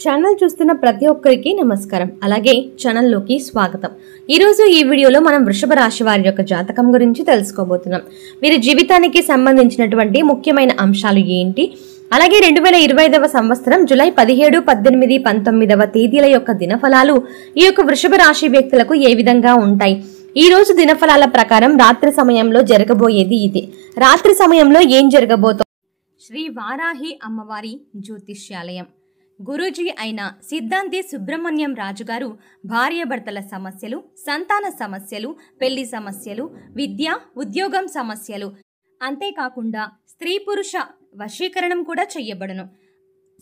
Channel చూస్తున్న ప్రతి ఒక్కరికి నమస్కారం. అలాగే ఛానల్లోకి స్వాగతం. ఈరోజు ఈ వీడియోలో మనం వృషభ రాశి వారి యొక్క జాతకం గురించి తెలుసుకోబోతున్నాం. వీరి జీవితానికి సంబంధించినటువంటి ముఖ్యమైన అంశాలు ఏంటి, అలాగే 2025వ సంవత్సరం జూలై 17, 18, 19వ తేదీల యొక్క దినఫలాలు ఈ యొక్క వృషభ రాశి వ్యక్తులకు ఏ విధంగా ఉంటాయి. ఈ రోజు దినఫలాల ప్రకారం రాత్రి సమయంలో జరగబోయేది ఇది. రాత్రి సమయంలో ఏం జరగబోతోంది? శ్రీ వారాహి అమ్మవారి జ్యోతిష్యాలయం గురూజీ అయిన సిద్ధాంతి సుబ్రహ్మణ్యం రాజు గారు భార్యాభర్తల సమస్యలు, సంతాన సమస్యలు, పెళ్లి సమస్యలు, విద్య, ఉద్యోగం సమస్యలు, అంతేకాకుండా స్త్రీ పురుష వశీకరణం కూడా చెయ్యబడును.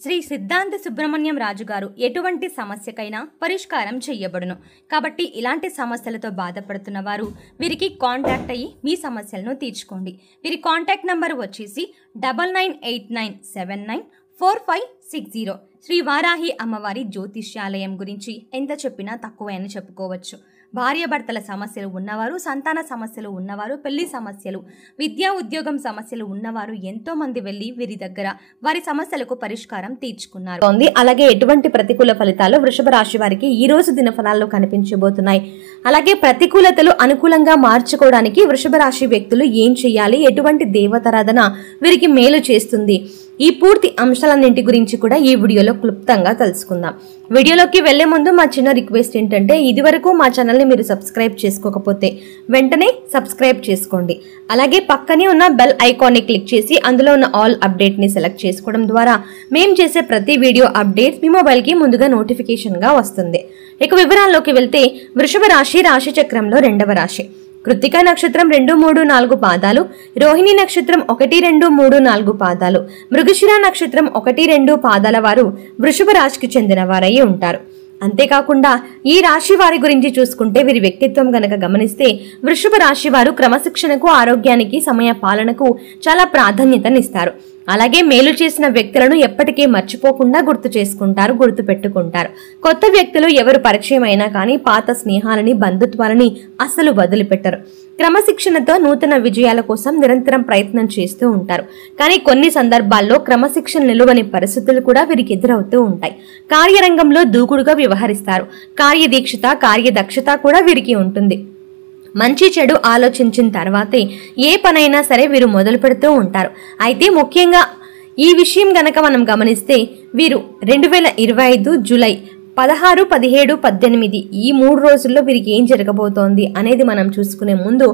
శ్రీ సిద్ధాంతి సుబ్రహ్మణ్యం రాజు గారు ఎటువంటి సమస్యకైనా పరిష్కారం చెయ్యబడును. కాబట్టి ఇలాంటి సమస్యలతో బాధపడుతున్న వారు వీరికి కాంటాక్ట్ అయ్యి మీ సమస్యలను తీర్చుకోండి. వీరి కాంటాక్ట్ నంబర్ వచ్చేసి 9989794560. శ్రీ వారాహి అమ్మవారి జ్యోతిష్యాలయం గురించి ఎంత చెప్పినా తక్కువే అని చెప్పుకోవచ్చు. భార్యాభర్తల సమస్యలు ఉన్నవారు, సంతాన సమస్యలు ఉన్నవారు, పెళ్లి సమస్యలు, విద్యా ఉద్యోగం సమస్యలు ఉన్నవారు ఎంతో మంది వెళ్లి వీరి దగ్గర వారి సమస్యలకు పరిష్కారం తీర్చుకున్నారు. అలాగే ఎటువంటి ప్రతికూల ఫలితాలు వృషభ రాశి వారికి ఈ రోజు దినఫలాల్లో కనిపించబోతున్నాయి. అలాగే ప్రతికూలతలు అనుకూలంగా మార్చుకోవడానికి వృషభ రాశి వ్యక్తులు ఏం చేయాలి, ఎటువంటి దేవతారాధన వీరికి మేలు చేస్తుంది, ఈ పూర్తి అంశాలన్నింటి గురించి కూడా ఈ వీడియోలో క్లుప్తంగా తెలుసుకుందాం. వీడియోలోకి వెళ్లే ముందు మా చిన్న రిక్వెస్ట్ ఏంటంటే, ఇదివరకు మా ఛానల్ని మీరు సబ్స్క్రైబ్ చేసుకోకపోతే వెంటనే సబ్స్క్రైబ్ చేసుకోండి. అలాగే పక్కనే ఉన్న బెల్ ఐకాన్ని క్లిక్ చేసి అందులో ఉన్న ఆల్ అప్డేట్ని సెలెక్ట్ చేసుకోవడం ద్వారా మేము చేసే ప్రతి వీడియో అప్డేట్స్ మీ మొబైల్కి ముందుగా నోటిఫికేషన్గా వస్తుంది. ఇక వివరాల్లోకి వెళ్తే, వృషభ రాశి రాశి చక్రంలో 2వ రాశి. కృత్తిక నక్షత్రం 2, 3, 4 పాదాలు, రోహిణి నక్షత్రం 1, 2, 3, 4 పాదాలు, మృగశిర నక్షత్రం 1, 2 పాదాల వారు వృషభ రాశికి చెందిన వారై ఉంటారు. అంతేకాకుండా ఈ రాశి వారి గురించి చూసుకుంటే, వీరి వ్యక్తిత్వం గనక గమనిస్తే, వృషభ రాశి వారు క్రమశిక్షణకు, ఆరోగ్యానికి, సమయ పాలనకు చాలా ప్రాధాన్యతనిస్తారు. అలాగే మేలు చేసిన వ్యక్తులను ఎప్పటికీ మర్చిపోకుండా గుర్తు చేసుకుంటారు, గుర్తు పెట్టుకుంటారు. కొత్త వ్యక్తులు ఎవరు పరిచయం అయినా కానీ పాత స్నేహాలని, బంధుత్వాలని అస్సలు వదిలిపెట్టరు. క్రమశిక్షణతో నూతన విజయాల కోసం నిరంతరం ప్రయత్నం చేస్తూ ఉంటారు. కానీ కొన్ని సందర్భాల్లో క్రమశిక్షణ నిలువని పరిస్థితులు కూడా వీరికి ఎదురవుతూ ఉంటాయి. కార్యరంగంలో దూకుడుగా వ్యవహరిస్తారు. కార్యదీక్షత, కార్యదక్షత కూడా వీరికి ఉంటుంది. మంచి చెడు ఆలోచించిన తర్వాతే ఏ పనైనా సరే వీరు మొదలు పెడుతూ ఉంటారు. అయితే ముఖ్యంగా ఈ విషయం గనక మనం గమనిస్తే, వీరు 2025 జూలై 16, 17, 18 ఈ 3 రోజుల్లో వీరికి ఏం జరగబోతోంది అనేది మనం చూసుకునే ముందు,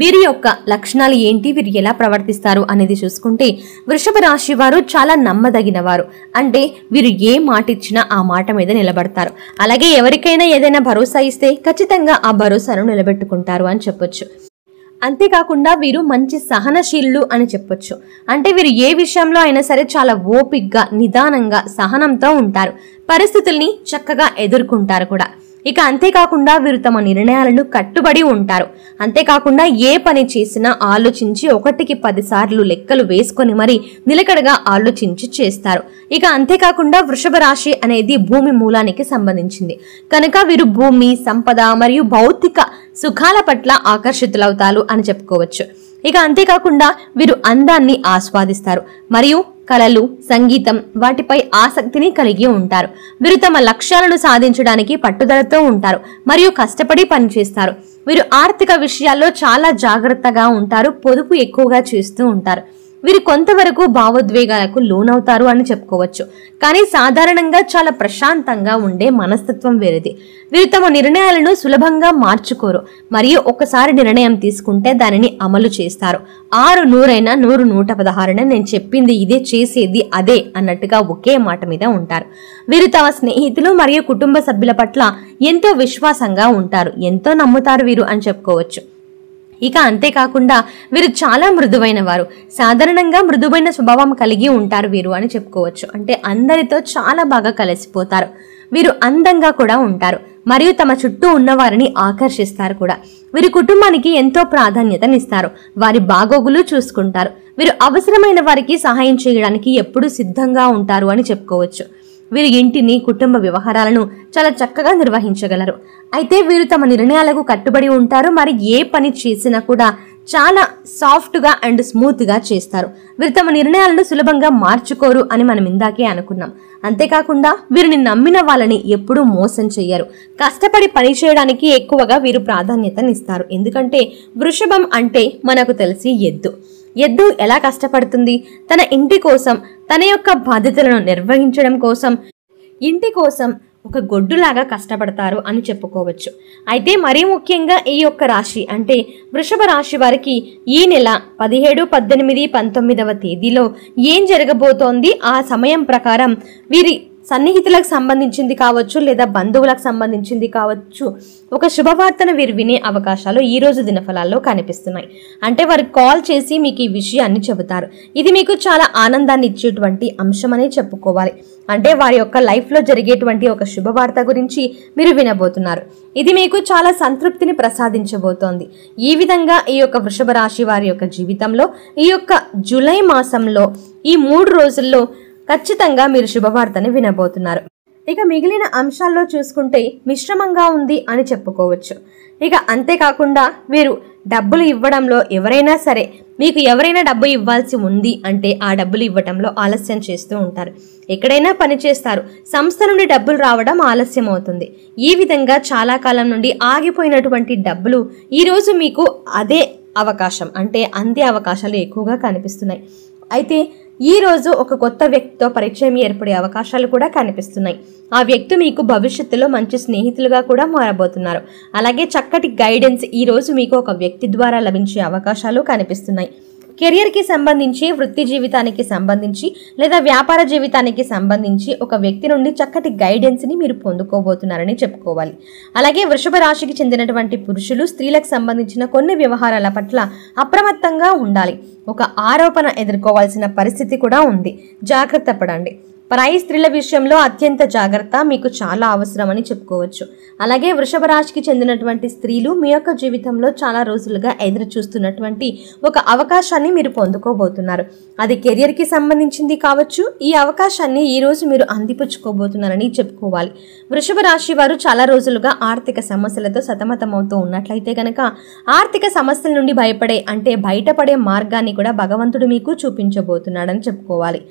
వీరి యొక్క లక్షణాలు ఏంటి, వీరు ఎలా ప్రవర్తిస్తారు అనేది చూసుకుంటే, వృషభ రాశి వారు చాలా నమ్మదగిన వారు. అంటే వీరు ఏ మాట ఇచ్చినా ఆ మాట మీద నిలబడతారు. అలాగే ఎవరికైనా ఏదైనా భరోసా ఇస్తే ఖచ్చితంగా ఆ భరోసాను నిలబెట్టుకుంటారు అని చెప్పొచ్చు. అంతేకాకుండా వీరు మంచి సహనశీలులు అని చెప్పొచ్చు. అంటే వీరు ఏ విషయంలో అయినా సరే చాలా ఓపిగ్గా, నిదానంగా, సహనంతో ఉంటారు. పరిస్థితుల్ని చక్కగా ఎదుర్కొంటారు కూడా. ఇక అంతేకాకుండా వీరు తమ నిర్ణయాలను కట్టుబడి ఉంటారు. అంతేకాకుండా ఏ పని చేసినా ఆలోచించి 1కి 10 సార్లు లెక్కలు వేసుకొని మరి నిలకడగా ఆలోచించి చేస్తారు. ఇక అంతేకాకుండా వృషభ రాశి అనేది భూమి మూలానికి సంబంధించింది కనుక వీరు భూమి, సంపద మరియు భౌతిక సుఖాల పట్ల ఆకర్షితులవుతారు అని చెప్పుకోవచ్చు. ఇక అంతేకాకుండా వీరు అందాన్ని ఆస్వాదిస్తారు మరియు కళలు, సంగీతం వాటిపై ఆసక్తిని కలిగి ఉంటారు. వీరు తమ లక్ష్యాలను సాధించడానికి పట్టుదలతో ఉంటారు మరియు కష్టపడి పనిచేస్తారు. వీరు ఆర్థిక విషయాల్లో చాలా జాగ్రత్తగా ఉంటారు, పొదుపు ఎక్కువగా చేస్తూ ఉంటారు. వీరు కొంతవరకు భావోద్వేగాలకు లోనవుతారు అని చెప్పుకోవచ్చు. కానీ సాధారణంగా చాలా ప్రశాంతంగా ఉండే మనస్తత్వం వీరిది. వీరు తమ నిర్ణయాలను సులభంగా మార్చుకోరు మరియు ఒకసారి నిర్ణయం తీసుకుంటే దానిని అమలు చేస్తారు. 6 100 100 116 నేను చెప్పింది ఇదే, చేసేది అదే అన్నట్టుగా ఒకే మాట మీద ఉంటారు. వీరు తమ స్నేహితులు మరియు కుటుంబ సభ్యుల పట్ల ఎంతో విశ్వాసంగా ఉంటారు, ఎంతో నమ్ముతారు వీరు అని చెప్పుకోవచ్చు. ఇక అంతేకాకుండా వీరు చాలా మృదువైన వారు. సాధారణంగా మృదువైన స్వభావం కలిగి ఉంటారు వీరు అని చెప్పుకోవచ్చు. అంటే అందరితో చాలా బాగా కలిసిపోతారు. వీరు అందంగా కూడా ఉంటారు మరియు తమ చుట్టూ ఉన్న వారిని ఆకర్షిస్తారు కూడా. వీరి కుటుంబానికి ఎంతో ప్రాధాన్యతనిస్తారు, వారి బాగోగులు చూసుకుంటారు. వీరు అవసరమైన వారికి సహాయం చేయడానికి ఎప్పుడూ సిద్ధంగా ఉంటారు అని చెప్పుకోవచ్చు. వీరు ఇంటిని, కుటుంబ వ్యవహారాలను చాలా చక్కగా నిర్వహించగలరు. అయితే వీరు తమ నిర్ణయాలకు కట్టుబడి ఉంటారు. మరి ఏ పని చేసినా కూడా చాలా సాఫ్ట్గా అండ్ స్మూత్గా చేస్తారు. వీరు తమ నిర్ణయాలను సులభంగా మార్చుకోరు అని మనం ఇందాకే అనుకున్నాం. అంతేకాకుండా వీరిని నమ్మిన వాళ్ళని ఎప్పుడూ మోసం చెయ్యరు. కష్టపడి పని చేయడానికి ఎక్కువగా వీరు ప్రాధాన్యతనిస్తారు. ఎందుకంటే వృషభం అంటే మనకు తెలిసి ఎద్దు ఎలా కష్టపడుతుంది? తన ఇంటి కోసం, తన యొక్క బాధ్యతలను నిర్వహించడం కోసం, ఇంటి కోసం ఒక గొడ్డులాగా కష్టపడతారు అని చెప్పుకోవచ్చు. అయితే మరీ ముఖ్యంగా ఈ యొక్క రాశి అంటే వృషభ రాశి వారికి ఈ నెల 17, 18, 19వ తేదీలో ఏం జరగబోతోంది, ఆ సమయం ప్రకారం వీరి సన్నిహితులకు సంబంధించింది కావచ్చు లేదా బంధువులకు సంబంధించింది కావచ్చు ఒక శుభవార్తను వీరు వినే అవకాశాలు ఈ రోజు దినఫలాల్లో కనిపిస్తున్నాయి. అంటే వారు కాల్ చేసి మీకు ఈ విషయాన్ని చెబుతారు. ఇది మీకు చాలా ఆనందాన్ని ఇచ్చేటువంటి అంశం అనే చెప్పుకోవాలి. అంటే వారి యొక్క లైఫ్లో జరిగేటువంటి ఒక శుభవార్త గురించి మీరు వినబోతున్నారు. ఇది మీకు చాలా సంతృప్తిని ప్రసాదించబోతోంది. ఈ విధంగా ఈ యొక్క వృషభ రాశి వారి యొక్క జీవితంలో ఈ యొక్క జూలై మాసంలో ఈ 3 రోజుల్లో ఖచ్చితంగా మీరు శుభవార్తని వినబోతున్నారు. ఇక మిగిలిన అంశాల్లో చూసుకుంటే మిశ్రమంగా ఉంది అని చెప్పుకోవచ్చు. ఇక అంతేకాకుండా వీరు డబ్బులు ఇవ్వడంలో ఎవరైనా సరే మీకు ఎవరైనా డబ్బు ఇవ్వాల్సి ఉంది అంటే ఆ డబ్బులు ఇవ్వడంలో ఆలస్యం చేస్తూ ఉంటారు. ఎక్కడైనా పని చేస్తారు, సంస్థ నుండి డబ్బులు రావడం ఆలస్యం అవుతుంది. ఈ విధంగా చాలా కాలం నుండి ఆగిపోయినటువంటి డబ్బులు ఈరోజు మీకు అదే అవకాశం అంటే అందే అవకాశాలు ఎక్కువగా కనిపిస్తున్నాయి. అయితే ఈ రోజు ఒక కొత్త వ్యక్తితో పరిచయం ఏర్పడే అవకాశాలు కూడా కనిపిస్తున్నాయి. ఆ వ్యక్తి మీకు భవిష్యత్తులో మంచి స్నేహితులుగా కూడా మారబోతున్నారు. అలాగే చక్కటి గైడెన్స్ ఈ రోజు మీకు ఒక వ్యక్తి ద్వారా లభించే అవకాశాలు కనిపిస్తున్నాయి. కెరియర్కి సంబంధించి, వృత్తి జీవితానికి సంబంధించి లేదా వ్యాపార జీవితానికి సంబంధించి ఒక వ్యక్తి నుండి చక్కటి గైడెన్స్ని మీరు పొందుకోబోతున్నారని చెప్పుకోవాలి. అలాగే వృషభ రాశికి చెందినటువంటి పురుషులు, స్త్రీలకు సంబంధించిన కొన్ని వ్యవహారాల పట్ల అప్రమత్తంగా ఉండాలి. ఒక ఆరోపణ ఎదుర్కోవాల్సిన పరిస్థితి కూడా ఉంది. జాగ్రత్త పడండి. పరాయి స్త్రీల విషయంలో అత్యంత జాగ్రత్త మీకు చాలా అవసరమని చెప్పుకోవచ్చు. అలాగే వృషభ రాశికి చెందినటువంటి స్త్రీలు మీ యొక్క జీవితంలో చాలా రోజులుగా ఎదురు చూస్తున్నటువంటి ఒక అవకాశాన్ని మీరు పొందుకోబోతున్నారు. అది కెరియర్కి సంబంధించింది కావచ్చు. ఈ అవకాశాన్ని ఈరోజు మీరు అందిపుచ్చుకోబోతున్నారని చెప్పుకోవాలి. వృషభ రాశి వారు చాలా రోజులుగా ఆర్థిక సమస్యలతో సతమతమవుతూ ఉన్నట్లయితే కనుక ఆర్థిక సమస్యల నుండి బయటపడే మార్గాన్ని కూడా భగవంతుడు మీకు చూపించబోతున్నాడని చెప్పుకోవాలి.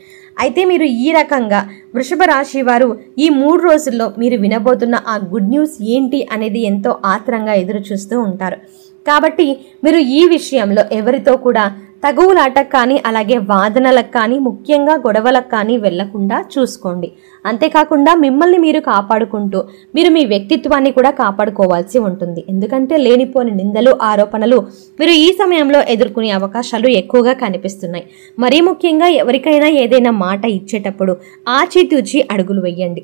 అయితే మీరు ఈ రకంగా వృషభ రాశి వారు ఈ 3 రోజుల్లో మీరు వినబోతున్న ఆ గుడ్ న్యూస్ ఏంటి అనేది ఎంతో ఆత్రంగా ఎదురు చూస్తూ ఉంటారు. కాబట్టి మీరు ఈ విషయంలో ఎవరితో కూడా తగువులాటకు కానీ అలాగే వాదనలకు కానీ ముఖ్యంగా గొడవలకు కానీ వెళ్లకుండా చూసుకోండి. అంతేకాకుండా మిమ్మల్ని మీరు కాపాడుకుంటూ మీరు మీ వ్యక్తిత్వాన్ని కూడా కాపాడుకోవాల్సి ఉంటుంది. ఎందుకంటే లేనిపోని నిందలు, ఆరోపణలు మీరు ఈ సమయంలో ఎదుర్కొనే అవకాశాలు ఎక్కువగా కనిపిస్తున్నాయి. మరీ ముఖ్యంగా ఎవరికైనా ఏదైనా మాట ఇచ్చేటప్పుడు ఆచితూచి అడుగులు వేయండి.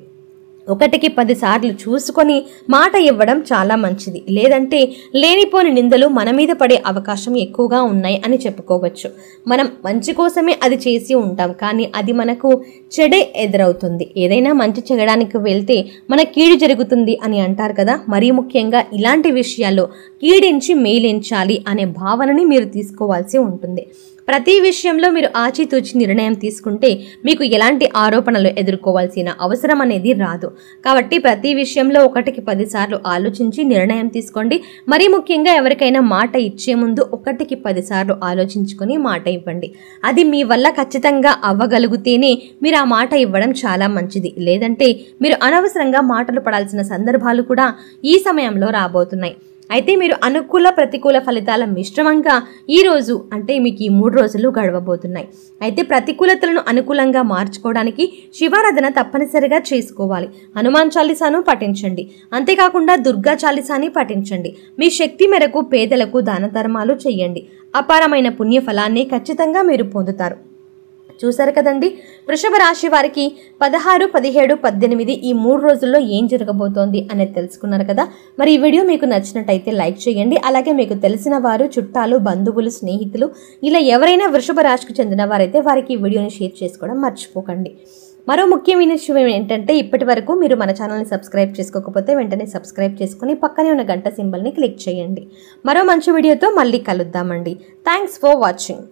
1కి 10 సార్లు చూసుకొని మాట ఇవ్వడం చాలా మంచిది. లేదంటే లేనిపోని నిందలు మన మీద పడే అవకాశం ఎక్కువగా ఉన్నాయి అని చెప్పుకోవచ్చు. మనం మంచి కోసమే అది చేసి ఉంటాం, కానీ అది మనకు చెడే ఎదురవుతుంది. ఏదైనా మంచి చేయడానికి వెళ్తే మన కీడు జరుగుతుంది అని అంటారు కదా. మరీ ముఖ్యంగా ఇలాంటి విషయాల్లో కీడించి మేలించాలి అనే భావనని మీరు తీసుకోవాల్సి ఉంటుంది. ప్రతి విషయంలో మీరు ఆచితూచి నిర్ణయం తీసుకుంటే మీకు ఎలాంటి ఆరోపణలు ఎదుర్కోవాల్సిన అవసరం అనేది రాదు. కాబట్టి ప్రతి విషయంలో 1కి 10 సార్లు ఆలోచించి నిర్ణయం తీసుకోండి. మరీ ముఖ్యంగా ఎవరికైనా మాట ఇచ్చే ముందు 1కి 10 సార్లు ఆలోచించుకొని మాట ఇవ్వండి. అది మీ వల్ల ఖచ్చితంగా అవ్వగలిగితేనే మీరు ఆ మాట ఇవ్వడం చాలా మంచిది. లేదంటే మీరు అనవసరంగా మాటలు పడాల్సిన సందర్భాలు కూడా ఈ సమయంలో రాబోతున్నాయి. అయితే మీరు అనుకూల ప్రతికూల ఫలితాల మిశ్రమంగా ఈరోజు అంటే మీకు ఈ 3 రోజులు గడవబోతున్నాయి. అయితే ప్రతికూలతలను అనుకూలంగా మార్చుకోవడానికి శివారాధన తప్పనిసరిగా చేసుకోవాలి. హనుమాన్ చాలీసాను పఠించండి. అంతేకాకుండా దుర్గా చాలీసాని పఠించండి. మీ శక్తి మేరకు పేదలకు దాన ధర్మాలు చేయండి. అపారమైన పుణ్య ఫలాన్ని ఖచ్చితంగా మీరు పొందుతారు. చూసారు కదండి, వృషభ రాశి వారికి 16, 17, 18 ఈ 3 రోజుల్లో ఏం జరగబోతోంది అనేది తెలుసుకున్నారు కదా. మరి ఈ వీడియో మీకు నచ్చినట్టయితే లైక్ చేయండి. అలాగే మీకు తెలిసిన వారు, చుట్టాలు, బంధువులు, స్నేహితులు ఇలా ఎవరైనా వృషభ రాశికి చెందిన వారైతే వారికి ఈ వీడియోని షేర్ చేసుకోవడం మర్చిపోకండి. మరో ముఖ్యమైన విషయం ఏంటంటే ఇప్పటి వరకు మీరు మన ఛానల్ని సబ్స్క్రైబ్ చేసుకోకపోతే వెంటనే సబ్స్క్రైబ్ చేసుకుని పక్కనే ఉన్న గంట సింబల్ని క్లిక్ చేయండి. మరో మంచి వీడియోతో మళ్ళీ కలుద్దామండి. Thanks for watching.